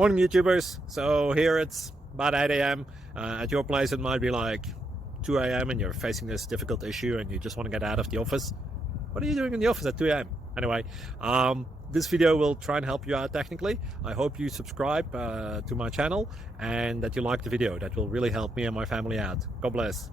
Morning YouTubers. So here it's about 8 a.m. At your place it might be like 2 a.m. and you're facing this difficult issue and you just want to get out of the office. What are you doing in the office at 2 a.m.? Anyway, this video will try and help you out technically. I hope you subscribe to my channel and that you like the video. That will really help me and my family out. God bless.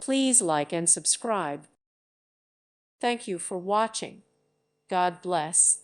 Please like and subscribe. Thank you for watching. God bless.